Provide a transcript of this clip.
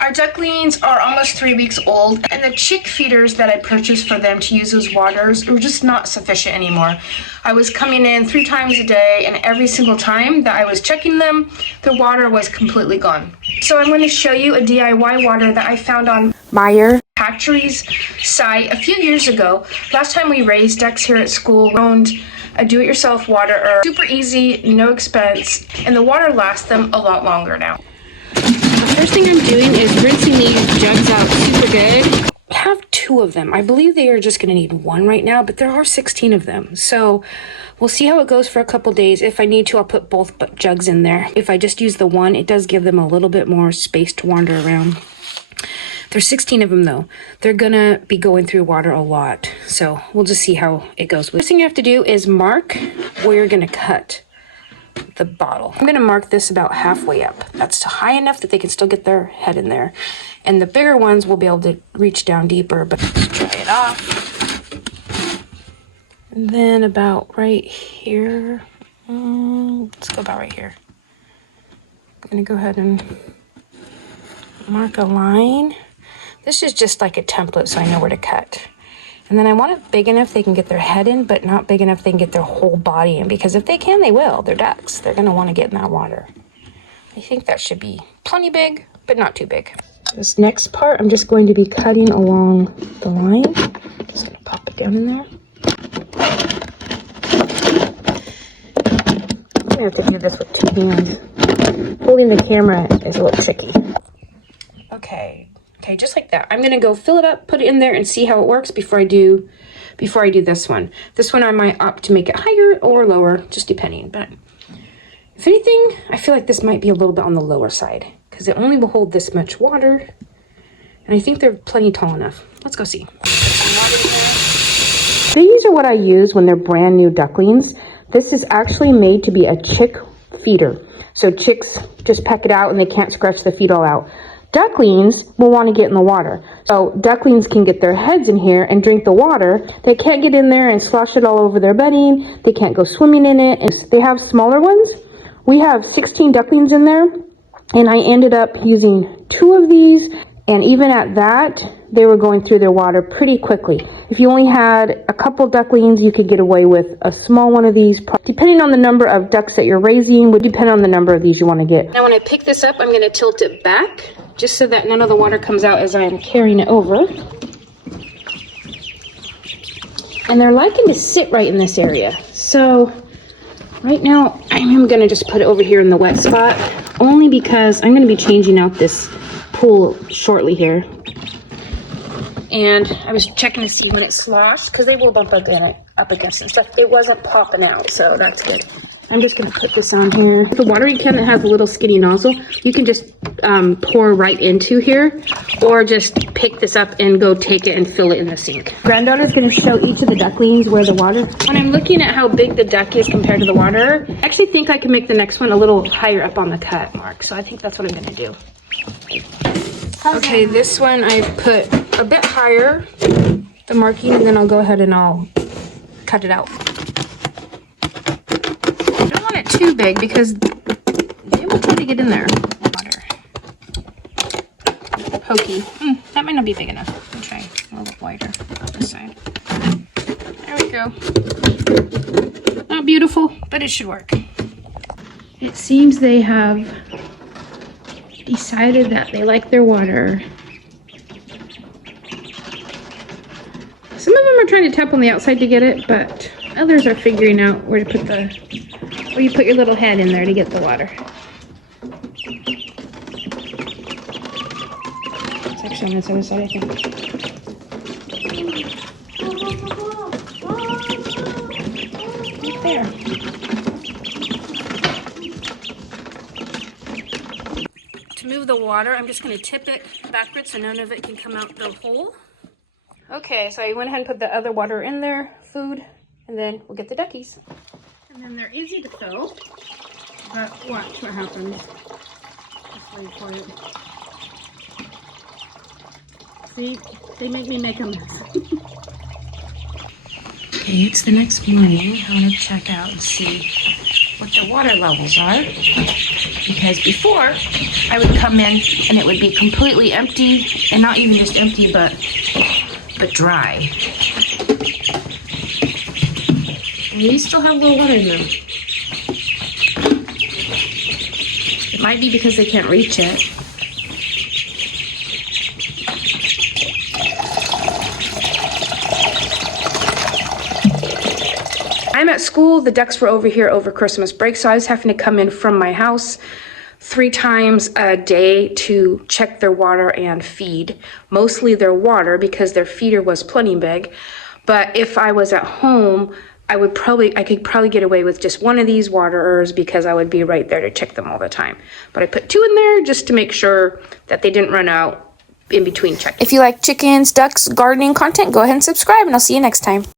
Our ducklings are almost 3 weeks old, and the chick feeders that I purchased for them to use as waters were just not sufficient anymore. I was coming in 3 times a day, and every single time that I was checking them, the water was completely gone. So I'm going to show you a DIY water that I found on Meyer Hatchery's site a few years ago. Last time we raised ducks here at school, we owned a do-it-yourself water, super easy, no expense, and the water lasts them a lot longer now. The first thing I'm doing is rinsing these jugs out super good. I have 2 of them. I believe they are just going to need 1 right now, but there are 16 of them. So we'll see how it goes for a couple days. If I need to, I'll put both jugs in there. If I just use the 1, it does give them a little bit more space to wander around. There's 16 of them though. They're gonna be going through water a lot. So we'll just see how it goes. First thing you have to do is mark where you're gonna cut the bottle. I'm gonna mark this about halfway up. That's high enough that they can still get their head in there. And the bigger ones will be able to reach down deeper, but let's try it off. And then about right here, let's go about right here. I'm gonna go ahead and mark a line. This is just like a template so I know where to cut. And then I want it big enough they can get their head in, but not big enough they can get their whole body in. Because if they can, they will. They're ducks. They're going to want to get in that water. I think that should be plenty big, but not too big. This next part, I'm just going to be cutting along the line. Just going to pop it down in there. I'm going to have to do this with 2 hands. Holding the camera is a little tricky. Okay, just like that. I'm gonna go fill it up, put it in there, and see how it works before I do this one. This one I might opt to make it higher or lower, just depending. But if anything, I feel like this might be a little bit on the lower side because it only will hold this much water, and I think they're plenty tall enough. Let's go see. These are what I use when they're brand new ducklings. This is actually made to be a chick feeder, so chicks just peck it out and they can't scratch the feet all out. Ducklings will want to get in the water. So ducklings can get their heads in here and drink the water. They can't get in there and slosh it all over their bedding. They can't go swimming in it. And they have smaller ones. We have 16 ducklings in there, and I ended up using 2 of these. And even at that, they were going through their water pretty quickly. If you only had a couple ducklings, you could get away with a small one of these. Depending on the number of ducks that you're raising, would depend on the number of these you want to get. Now when I pick this up, I'm going to tilt it back just so that none of the water comes out as I'm carrying it over. And they're liking to sit right in this area. So right now, I'm going to just put it over here in the wet spot, only because I'm going to be changing out this pool shortly here. And I was checking to see when it sloshed, because they will bump up against it and stuff. It wasn't popping out, so that's good. I'm just going to put this on here. The watering can that has a little skinny nozzle, you can just pour right into here, or just pick this up and go take it and fill it in the sink. Granddaughter's going to show each of the ducklings where the water. When I'm looking at how big the duck is compared to the water, I actually think I can make the next one a little higher up on the cut mark. So I think that's what I'm going to do. Okay, this one I've put a bit higher, the marking, and then I'll go ahead and I'll cut it out. I don't want it too big because they will try to get in there. Water. Pokey. That might not be big enough. I'll try a little wider this side. There we go. Not beautiful, but it should work. It seems they have decided that they like their water. Some of them are trying to tap on the outside to get it, but others are figuring out where to put where you put your little head in there to get the water. It's actually on this other side, I think. Right there. To move the water, I'm just going to tip it backwards so none of it can come out the hole. Okay, so I went ahead and put the other water in there, food, and then we'll get the duckies. And then they're easy to fill, but watch what happens. Just wait for it. See, they make me make a mess. Okay, it's the next morning. I want to check out and see what the water levels are. because before I would come in and it would be completely empty, and not even just empty, but dry. And these still have a little water in them. It might be because they can't reach it. I'm at school. The ducks were over here over Christmas break, so I was having to come in from my house 3 times a day to check their water and feed. Mostly their water because their feeder was plenty big. But if I was at home, I could probably get away with just one of these waterers because I would be right there to check them all the time. But I put 2 in there just to make sure that they didn't run out in between checking. If you like chickens, ducks, gardening content, go ahead and subscribe, and I'll see you next time.